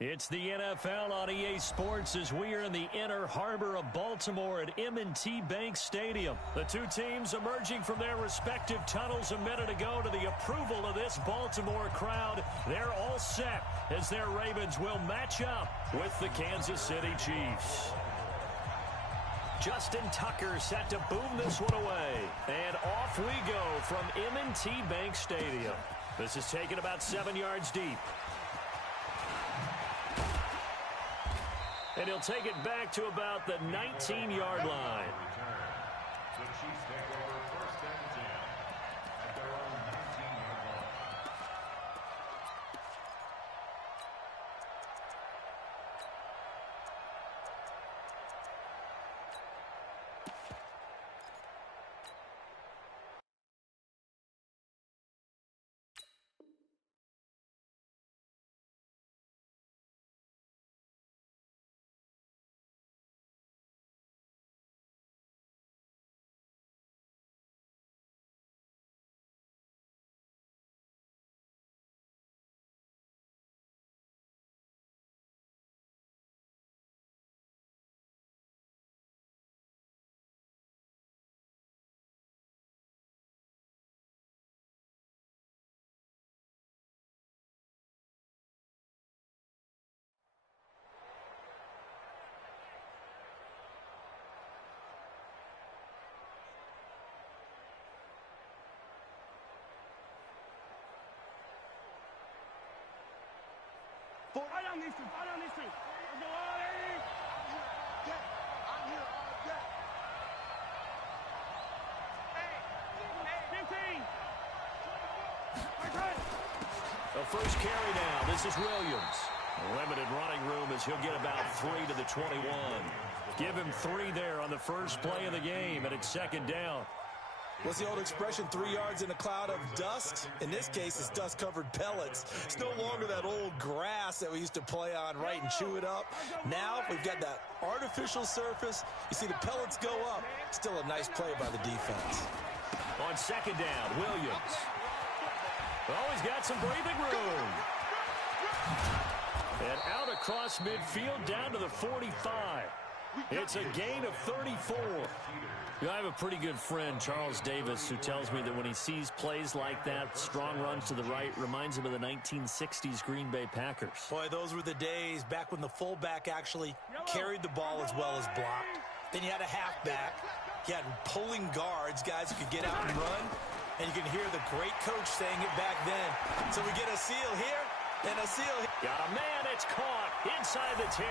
It's the NFL on EA Sports as we are in the inner harbor of Baltimore at M&T Bank Stadium. The two teams emerging from their respective tunnels a minute ago to the approval of this Baltimore crowd. They're all set as their Ravens will match up with the Kansas City Chiefs. Justin Tucker set to boom this one away. And off we go from M&T Bank Stadium. This is taken about 7 yards deep. And he'll take it back to about the 19-yard line. The Chiefs take over first and 10 at their own 19-yard line. Fall down these two. Fall down these two. Let's go, Ollie. I'm here all day. Hey, 15. The first carry now. This is Williams. Limited running room as he'll get about 3 to the 21. Give him 3 there on the first play of the game, and it's second down. What's the old expression, 3 yards in a cloud of dust? In this case, it's dust-covered pellets. It's no longer that old grass that we used to play on, right, and chew it up. Now we've got that artificial surface. You see the pellets go up. Still a nice play by the defense. On second down, Williams. Oh, he's got some breathing room. And out across midfield down to the 45. It's a gain of 34. You know, I have a pretty good friend, Charles Davis, who tells me that when he sees plays like that, strong runs to the right, reminds him of the 1960s Green Bay Packers. Boy, those were the days back when the fullback actually carried the ball as well as blocked. Then you had a halfback. You had pulling guards, guys who could get out and run. And you can hear the great coach saying it back then. So we get a seal here and a seal here. Got a man, it's caught inside the 10.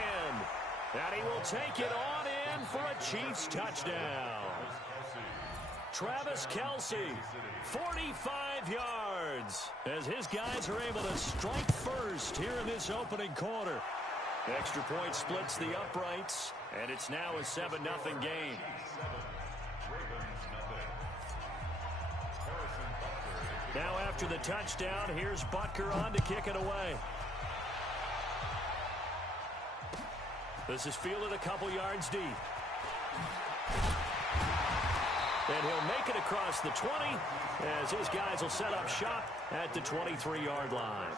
And he will take it on in for a Chiefs touchdown. Travis Kelce, 45 yards, as his guys are able to strike first here in this opening quarter. Extra point splits the uprights, and it's now a 7-0 game. Now after the touchdown, here's Butker on to kick it away. This is fielded a couple yards deep. And he'll make it across the 20 as his guys will set up shop at the 23-yard line.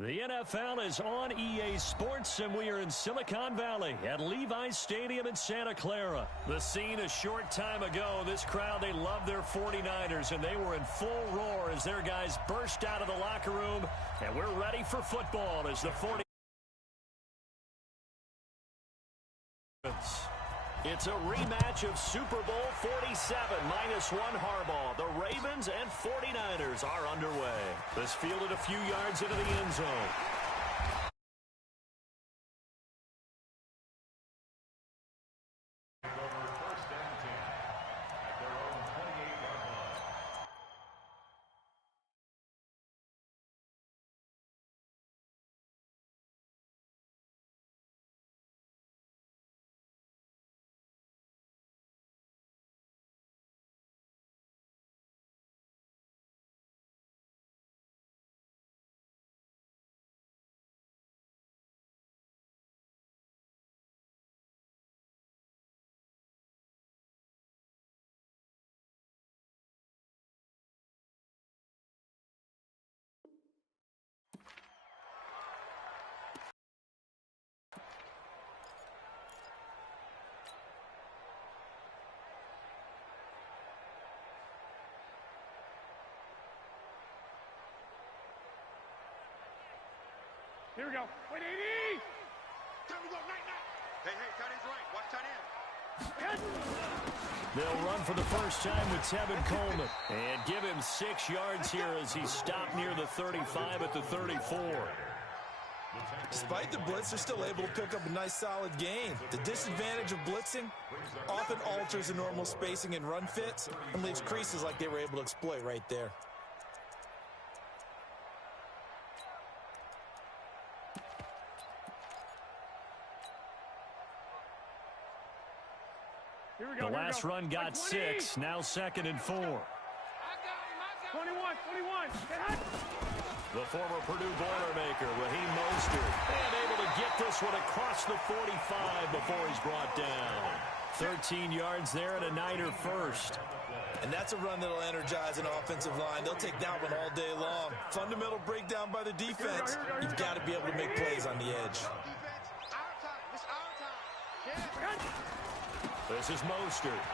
The NFL is on EA Sports, and we are in Silicon Valley at Levi's Stadium in Santa Clara. The scene a short time ago, this crowd, they love their 49ers, and they were in full roar as their guys burst out of the locker room, and we're ready for football as the 49ers. It's a rematch of Super Bowl 47, -1 Harbaugh. The Ravens and 49ers are underway. This fielded a few yards into the end zone. First and 10 at their own 28-yard line. Here we go. Wait, 80! Time to go, night, night. Hey, tight end's right. Watch tight end. They'll run for the first time with Tevin Coleman and give him 6 yards here as he stopped near the 35 at the 34. Despite the blitz, they're still able to pick up a nice solid gain. The disadvantage of blitzing often alters the normal spacing and run fits and leaves creases like they were able to exploit right there. The last run got 6, now 2nd and 4. 21. The former Purdue Boilermaker, Raheem Mostert, and able to get this one across the 45 before he's brought down. 13 yards there and a Niner first. And that's a run that'll energize an offensive line. They'll take that one all day long. Fundamental breakdown by the defense. You've got to be able to make plays on the edge. This is Mostert.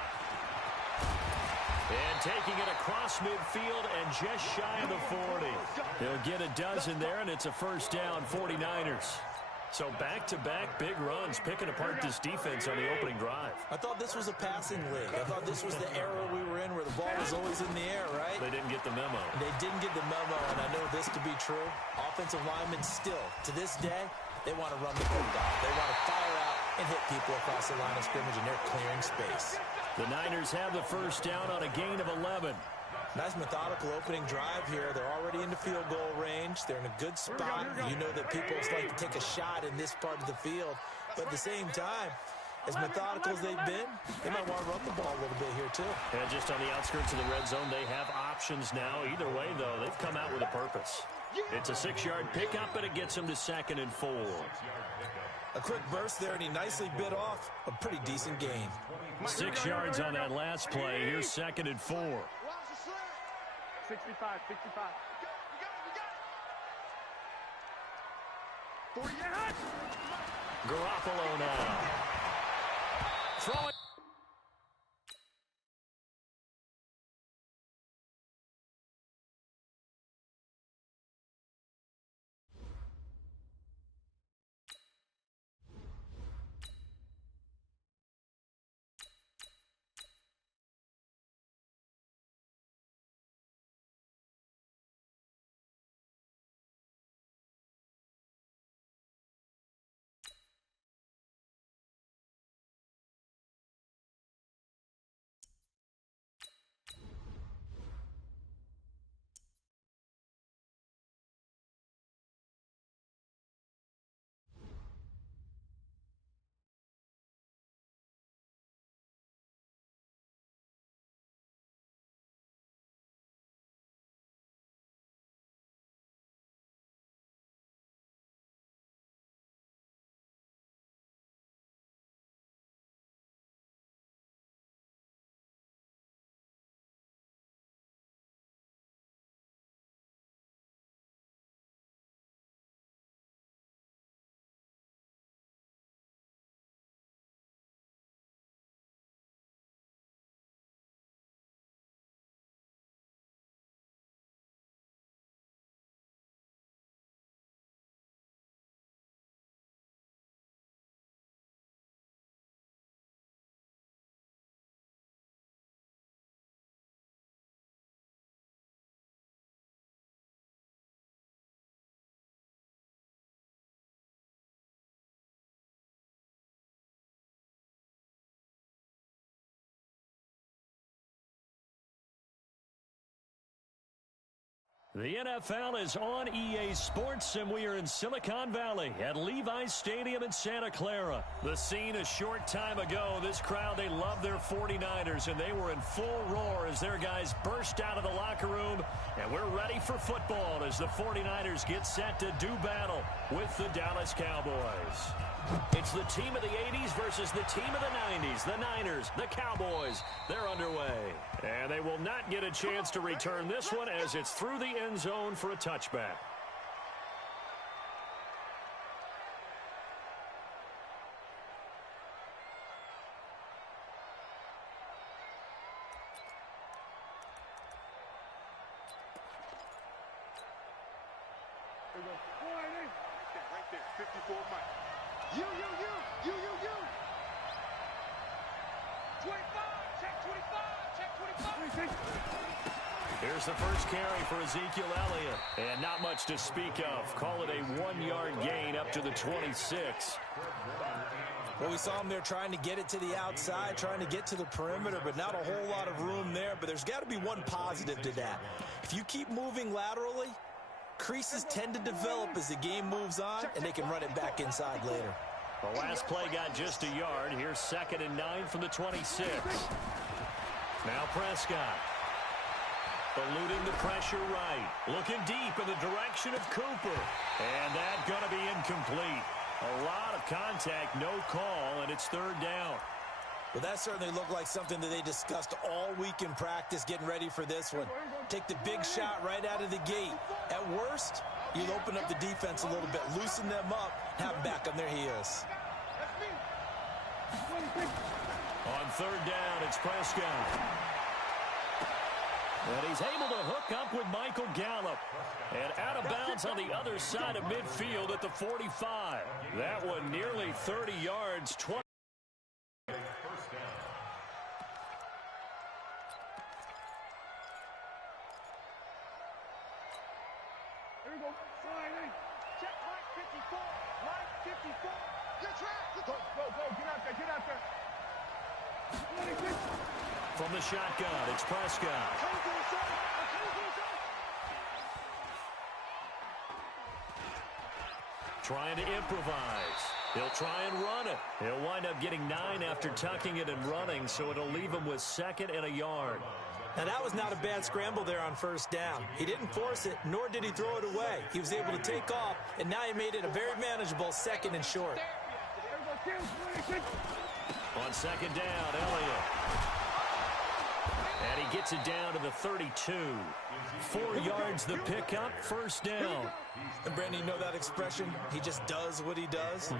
And taking it across midfield and just shy of the 40. He'll get a dozen there, and it's a first down, 49ers. So back-to-back big runs, picking apart this defense on the opening drive. I thought this was a passing league. I thought this was the era we were in where the ball was always in the air, right? They didn't get the memo. They didn't get the memo, and I know this to be true. Offensive linemen still, to this day, they want to run the bulldog. They want to fire out and hit people across the line of scrimmage, and they're clearing space. The Niners have the first down on a gain of 11. Nice methodical opening drive here. They're already in the field goal range. They're in a good spot. You know that people like to take a shot in this part of the field. But at the same time, as methodical as they've been, they might want to run the ball a little bit here too. And just on the outskirts of the red zone, they have options now. Either way, though, they've come out with a purpose. It's a 6-yard pickup, and it gets them to 2nd and 4. A quick burst there, and he nicely bit off a pretty decent gain. 6 yards on that last play. Here's 2nd and 4. 65. 40 yards. Garoppolo now. Throwing. The NFL is on EA Sports, and we are in Silicon Valley at Levi's Stadium in Santa Clara. The scene a short time ago, this crowd, they love their 49ers, and they were in full roar as their guys burst out of the locker room, and we're ready for football as the 49ers get set to do battle with the Dallas Cowboys. It's the team of the 80s versus the team of the 90s. The Niners, the Cowboys, they're underway. And they will not get a chance to return this one as it's through the end zone for a touchback. Right there, 54 Mike. You. 25, check 25. Here's the first carry for Ezekiel Elliott. And not much to speak of. Call it a 1-yard gain up to the 26. Well, we saw him there trying to get it to the outside, trying to get to the perimeter, but not a whole lot of room there. But there's got to be one positive to that. If you keep moving laterally, creases tend to develop as the game moves on, and they can run it back inside later. The last play got just a yard. Here's 2nd and 9 from the 26. Now Prescott. Eluding the pressure right. Looking deep in the direction of Cooper. And that's going to be incomplete. A lot of contact, no call, and it's 3rd down. Well, that certainly looked like something that they discussed all week in practice, getting ready for this one. Take the big shot right out of the gate. At worst, you'll open up the defense a little bit, loosen them up, have them back on their heels. On 3rd down, it's Prescott. And he's able to hook up with Michael Gallup. And out of bounds on the other side of midfield at the 45. That one nearly 30 yards, 20. Check Mike 54. Mike 54. Your track. Go. Get out there. From the shotgun, it's Prescott. Trying to improvise. He'll try and run it. He'll wind up getting 9 after tucking it and running, so it'll leave him with 2nd and a yard. Now, that was not a bad scramble there on 1st down. He didn't force it, nor did he throw it away. He was able to take off, and now he made it a very manageable 2nd and short. On 2nd down, Elliott. And he gets it down to the 32. 4 yards the pickup, 1st down. And, Brandon, you know that expression? He just does what he does?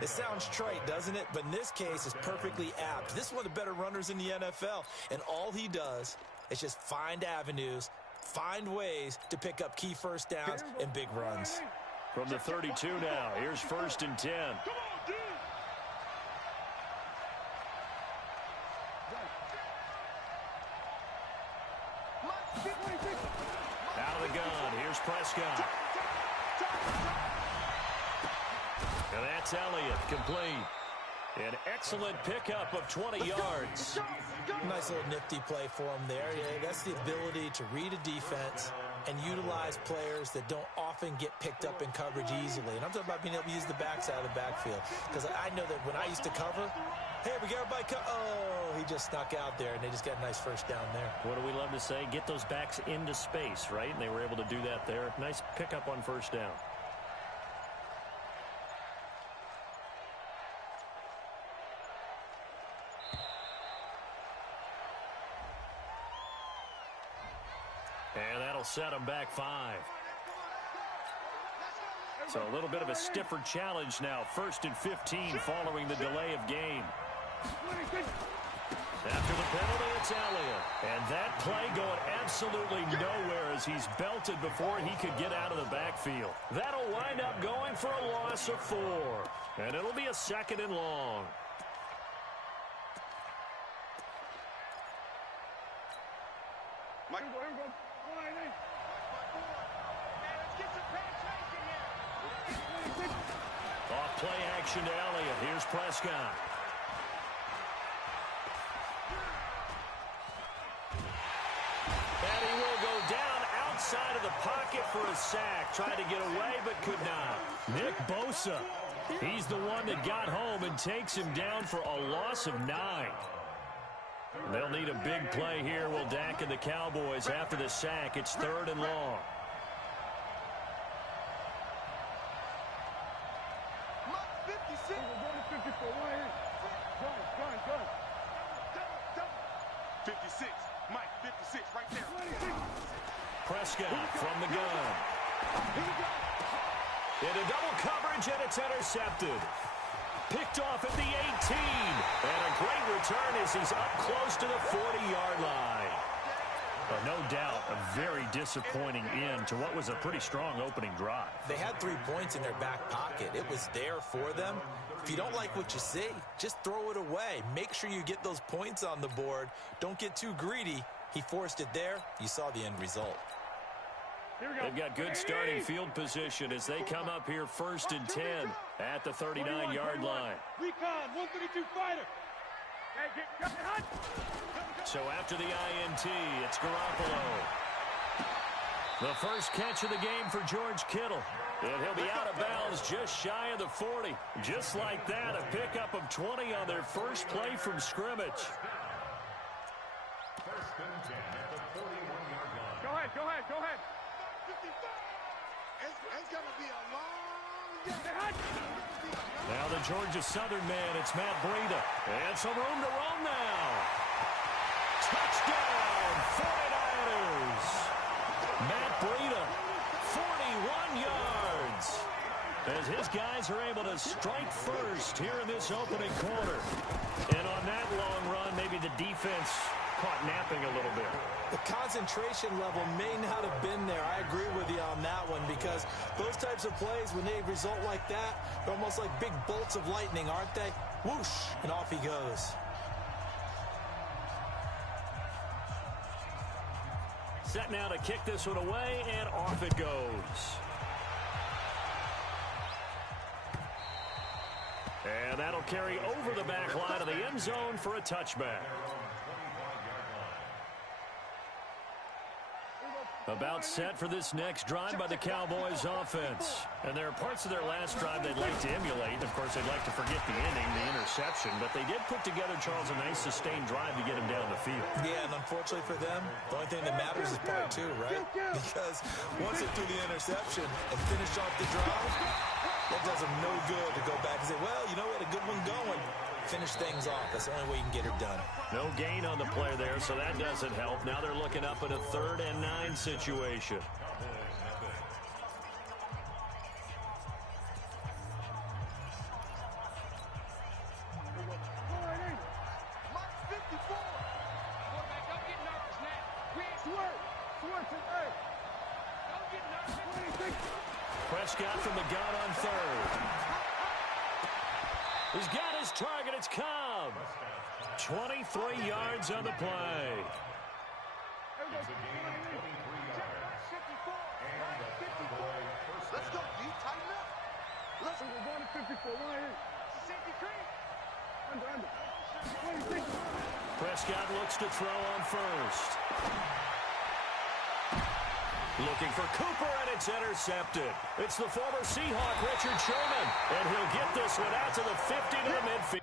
It sounds trite, doesn't it? But in this case, it's perfectly apt. This is one of the better runners in the NFL, and all he does is just find avenues, find ways to pick up key 1st downs and big runs. From the 32 now, here's 1st and 10. Out of the gun, here's Prescott. And that's Elliott, complete. An excellent pickup of 20 yards. Nice little nifty play for him there. Yeah, that's the ability to read a defense and utilize players that don't often get picked up in coverage easily. And I'm talking about being able to use the backside of the backfield. Because I know that when I used to cover, hey, we got everybody oh, he just snuck out there, and they just got a nice 1st down there. What do we love to say? Get those backs into space, right? And they were able to do that there. Nice pickup on 1st down. And that'll set him back 5. So a little bit of a stiffer challenge now. 1st and 15 following the delay of game. After the penalty, it's Elliott. And that play going absolutely nowhere as he's belted before he could get out of the backfield. That'll wind up going for a loss of 4. And it'll be a 2nd and long. Mike. Off play action to Elliott. Here's Prescott. inside of the pocket for a sack. Tried to get away, but could not. Nick Bosa. He's the one that got home and takes him down for a loss of 9. They'll need a big play here. Will Dak and the Cowboys after the sack. It's 3rd and long. Mike, 56, right there. Prescott from the gun. Into double coverage, and it's intercepted. Picked off at the 18. And a great return as he's up close to the 40-yard line. No doubt a very disappointing end to what was a pretty strong opening drive. They had 3 points in their back pocket. It was there for them. If you don't like what you see, just throw it away. Make sure you get those points on the board. Don't get too greedy. He forced it there. You saw the end result. They've got good starting field position as they come up here 1st and 10 at the 39-yard line. Recon, 132 fighter. So after the INT, it's Garoppolo. The first catch of the game for George Kittle. And he'll be out of bounds just shy of the 40. Just like that, a pickup of 20 on their first play from scrimmage. 1st and 10 at the 41-yard line. Go ahead. It's going to be a long day. Now the Georgia Southern man, it's Matt Breida. And some room to roam now. Touchdown, 49ers. Matt Breida, 41 yards. As his guys are able to strike first here in this opening quarter. And on that long run, maybe the defense caught napping a little bit. The concentration level may not have been there. I agree with you on that one because those types of plays, when they result like that, they're almost like big bolts of lightning, aren't they? Whoosh, and off he goes. Set now to kick this one away, and off it goes. And that'll carry over the back line of the end zone for a touchback. About set for this next drive by the Cowboys offense. And there are parts of their last drive they'd like to emulate. Of course, they'd like to forget the ending, the interception. But they did put together, Charles, a nice sustained drive to get him down the field. Yeah, and unfortunately for them, the only thing that matters is part 2, right? Because once they threw the interception and finished off the drive, that does them no good to go back and say, well, you know, we had a good one going. Finish things off. That's the only way you can get her done. No gain on the play there, so that doesn't help. Now they're looking up at a 3rd and 9 situation. Prescott from the gun on 3rd. He's got his target. It's Cobb. 23 yards on the play. Let's go, D. Tighten up. Let's go. We're going to 54. Prescott looks to throw on 1st. Looking for Cooper, and it's intercepted. It's the former Seahawk, Richard Sherman. And he'll get this one out to the 50 to the midfield.